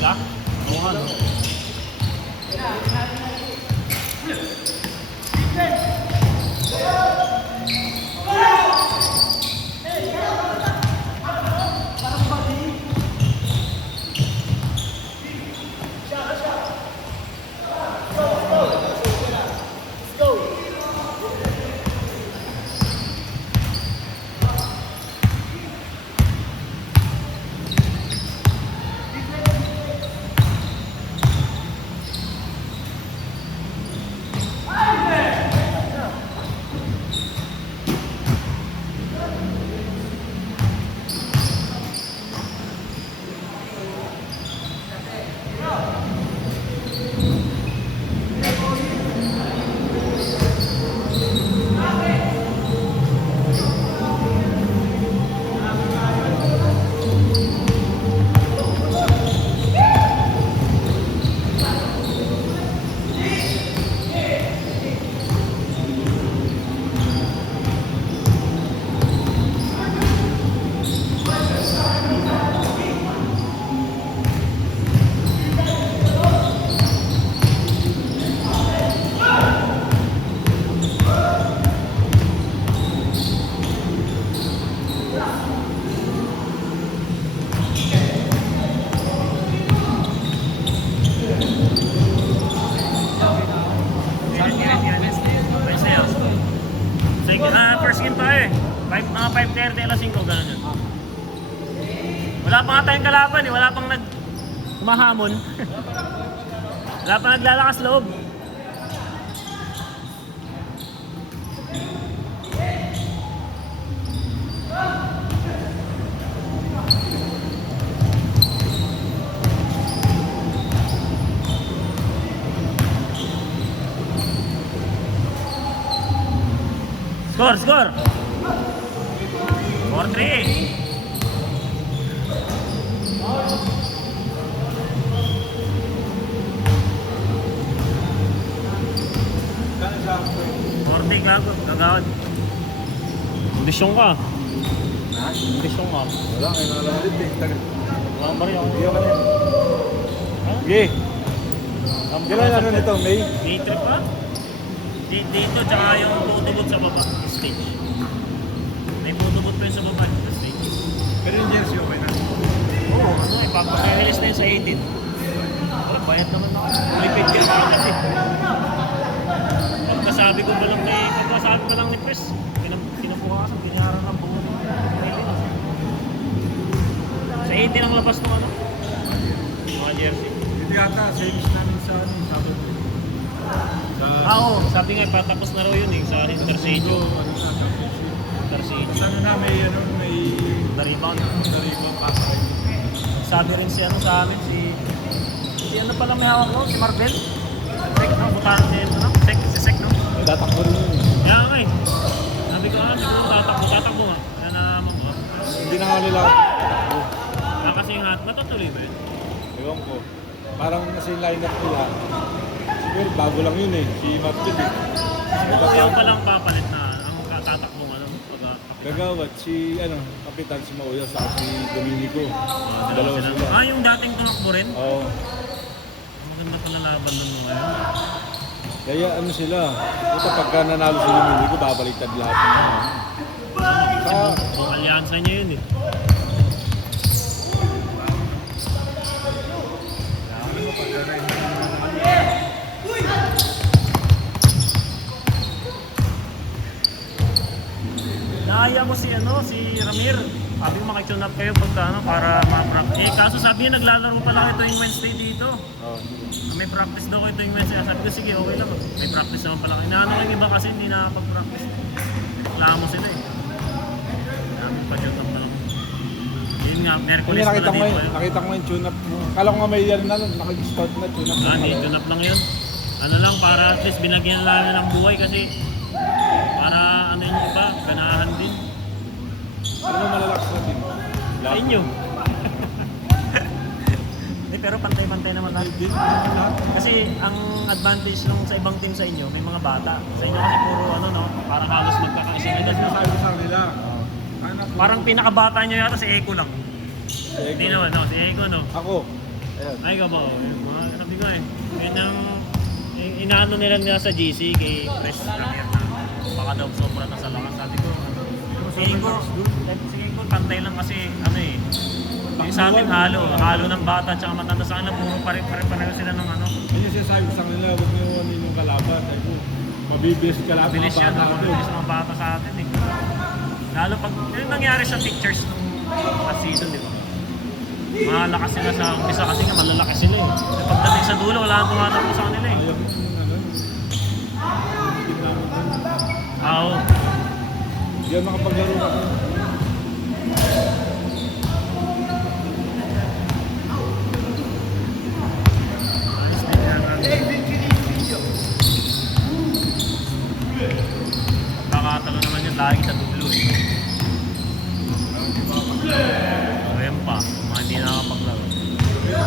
Ka? Oo nga, no? First game pa eh. Mga 5:30 alas 5, gano'n yun. Wala pa nga tayong kalaban eh. Wala pang kumahamon. Wala pa naglalakas loob. Score, score! 4-3. Morty gago, gagawad. Kondisyon ka. Ha? Kondisyon ka. Wala, ngayon na lang ulit eh. Wala ba rin ako? Hindi ka rin. Ha? Sige. Kailan ano nito, May? Day trip pa? Dito, tsaka yung butubot sa baba, stage. May butubot pa yung sa baba, stage. Pero yung jersey okay na. Oo, ano eh, pagpaparilis na yun sa 18. Wala, bayad naman ako. May paid ka na agad eh. Pagkasabi ko ba lang ni Chris, kinabukasan, binayaran ng buo. Sa 18 ang labas ng ano? Mga jersey. Ito yata, sales namin sa ano, sabi ko. Oo, sabi nga, patapos na raw yun eh, sa Intersedio. Ano na, sa Intersedio. ano na, may Na-rebound. na-rebound pa pa rin. Sabi rin si ano sa amin, si ano pala may hawak ko, si Marvel. Sek, no? Butaran si ano, no? Si Sek, no? May tatakbo rin yun. Kaya nga eh. Sabi ko, siguro tatakbo nga. Kaya naman ko. Hindi na nga nila tatakbo. Kasi yung hat, matutuloy ba yun? Ewan ko. Parang nasa yung line-up nila. Siguro bago lang yun eh. Si Martin eh. Yung palang papalit na ang tatakbo nga, no? Gagawat si ano, kapitan si Mauya sa si Dominico. Dalawa sila. Yung dating tumakbo rin? Oo. Maganda pala laban nun mo ngayon. Kaya ano sila, ito pagka nanalo si Dominico, babaliktad lahat ng mga Kung alyansa niya yun eh. Naaya ko si Ramir. Sabi ko makitune up kayo pagka para ma-practice. Eh kaso sabi niya naglalaro pala kayo tuwing Wednesday dito. oh. May practice daw kayo tuwing Wednesday. Sabi ko sige okay lang. May practice naman pala kayo. Inaano yung iba kasi hindi nakapag-practice. Reklamo sila eh. Namin pa-tune up na lang. Yun nga, Merkulis pala dito. Nakita ko yung tune up mo. Kala ko nga may yan na, nakag-start na tune up. Hindi, tune up lang yun. Ano lang, para at least binagyan lang ng buhay kasi para ano yun iba, ganahan din. Ano malalaks na din? Sa inyo. Pero pantay-pantay naman lahat. Kasi ang advantage lang sa ibang team sa inyo, may mga bata. Sa inyo kasi puro parang halos magkakaisang edad na. Sabi sa nila, Parang pinakabata niyo yata si Eko lang. Hindi naman, no? Si Eko, no? Ako. Ayan. Ay, ka ba? Mga sabi ko eh. Yun ang inaano nila sa GC kay Chris Javier na baka daw sobra na sa lakas. Sabi ko, feeling ko, sige ko, pantay lang kasi ano eh. Yung sa atin halo ng bata tsaka matanda sa kanila, puro pareho sila ng ano. Yun yung sinasabi ko sa kanila, huwag niyo anin yung kalaban. Ay ko, mabibilis ka lahat Mabilis yan, mga bata. mabilis mga bata sa atin eh. Lalo pag, yun nangyari sa pictures nung last season, di ba? Malakas sila sa umpisa kasi nga malalaki sila eh. Pagdating sa dulo, wala nang tumatakbo sa kanila eh. Ayaw yung ano. Hindi namin yun. Oo. Hindi yan makapaglaro ako. Ayos din yan. Kakatalo naman yun, lagi sa dulo eh. O yan pa, mga hindi nakakapaglaro.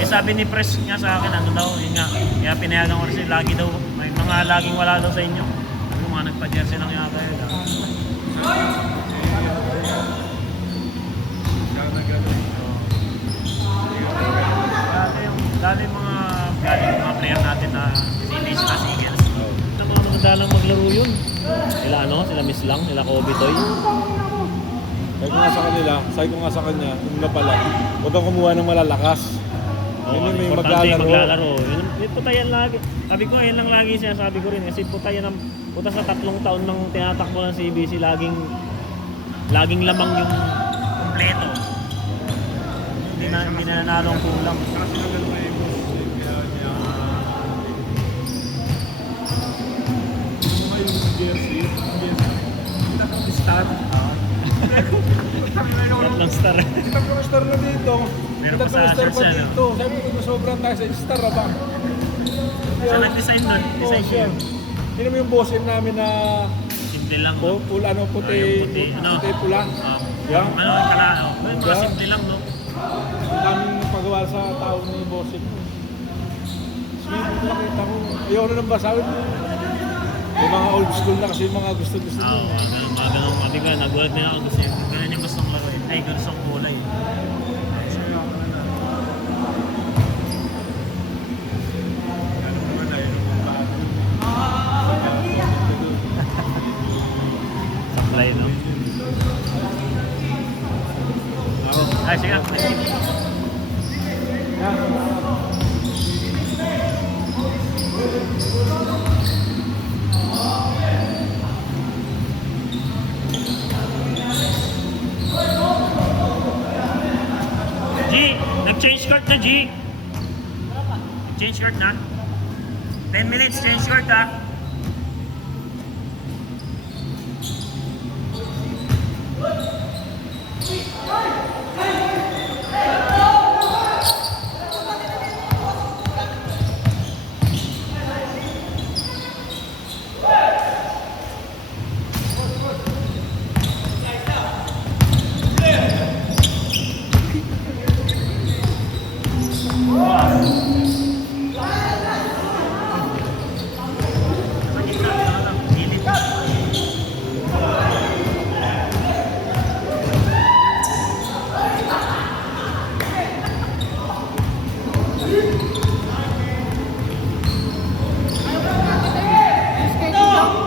Eh sabi ni Pres nga sa akin, ano daw, yun nga, kaya pinayagan ko rin lagi daw, may mga laging wala daw sa inyo. Ano mga nagpa-jersey lang yata yun. Dati yung mga player natin na hindi sila singles. Ito mga maganda lang maglaro yun. Sila ano, sila Miss Lang, sila Kobe Toy. Sabi ko nga sa kanya, yung na pala, huwag kang kumuha ng malalakas. Yun yung may Importante maglalaro. Yun putayan lagi. Sabi ko, yun lang lagi sinasabi ko rin. Kasi puta sa 3 taon ng tinatakbo ng CBC, laging lamang yung kompleto. Hindi na nanalo ang kulang. Kasi nagal na yung boss. Kaya yung jersey, kita ko si Star. Tatlong star. Kita ko na star na dito. Meron Kita pa ko sa na star pa shirts yan, dito. Sabi ko, sobrang tayo sa star ba? Siya nag-design doon. Oo, Design siya. yun. Yun naman yung bossin namin na Simple lang. No? puti, Ano? puti pula. Yung ano, yung kalao. Yung mga Yeah. simple lang, no? Ang daming pagawa sa tao ni bossin. Sweet, nakita ko. Ayaw na nang basawin mo. Yung mga old school na kasi yung mga gusto-gusto Oo, mo. ganun. Sabi ko, nagulat din ako kasi ganun yung gustong laro eh. Ay, gustong kulay. Saklay, no? Ay, sige. G, nag-change court na, G. Change court na. 10 minutes, change court ha.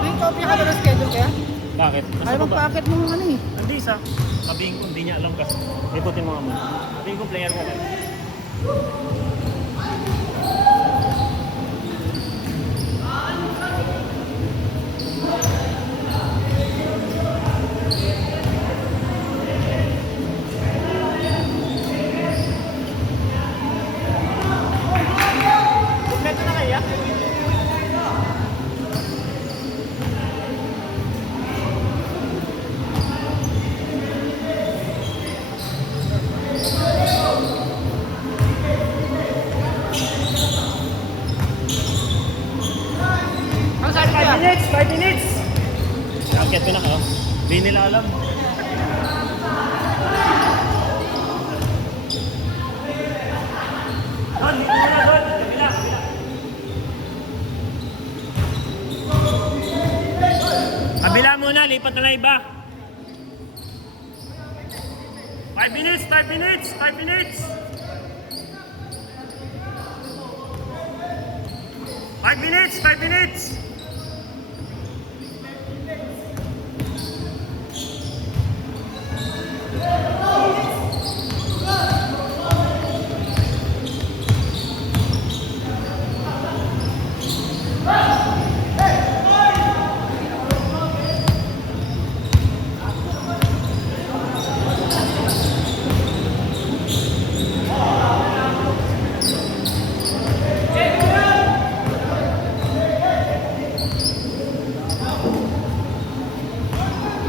May copy ka ba ng schedule kaya? Bakit? Ayaw mag-packet mo ano eh. Hindi isa. Sabihin ko, hindi niya alam kasi. Ikutin mo nga mo. Sabihin ko, player ka lang. Kompleto na kaya? Ano sabi kaya? 5 minutes! Nakakit pinaka, oh. Hindi nila alam. Doon, dito muna doon. Kabila, kabila. Kabila muna, lipat na na iba. 5 minutes, 5 minutes, 5 minutes. 5 minutes, 5 minutes.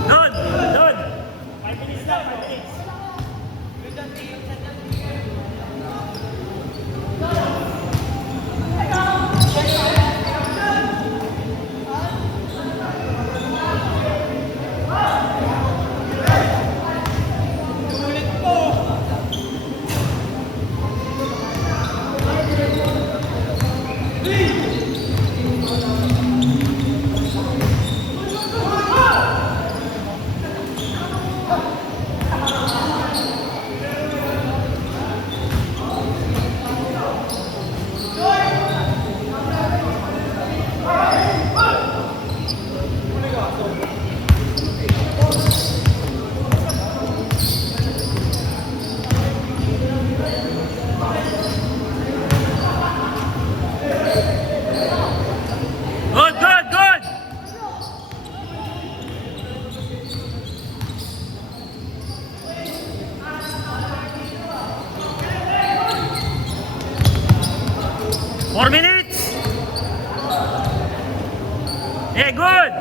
Doon, doon. 5 minutes lang, 5 minutes. Good, good, good. Four minutes. Hey, good.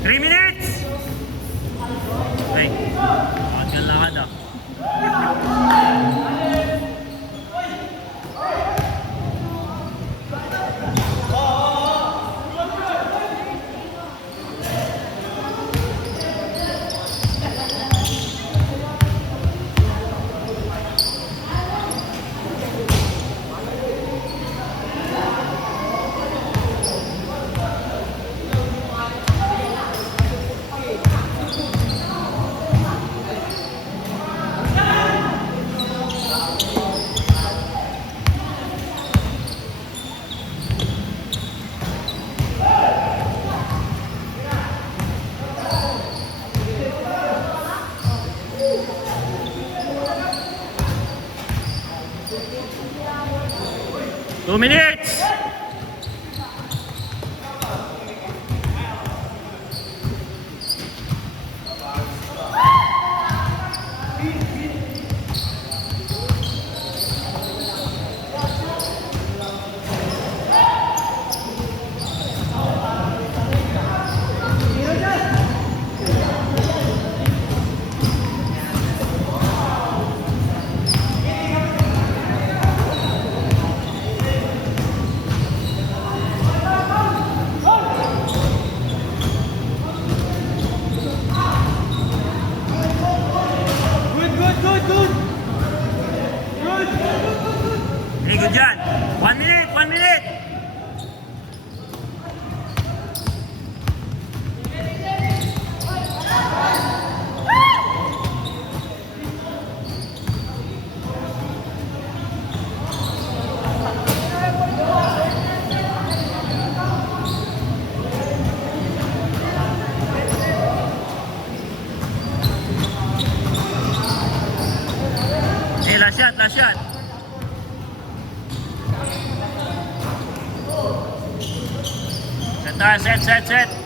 Three minutes. Hey, agad lakad ah. Two minutes. Hey, good yan. 1 minute, 1 minute. Hey, last shot, last shot. Set, set, set.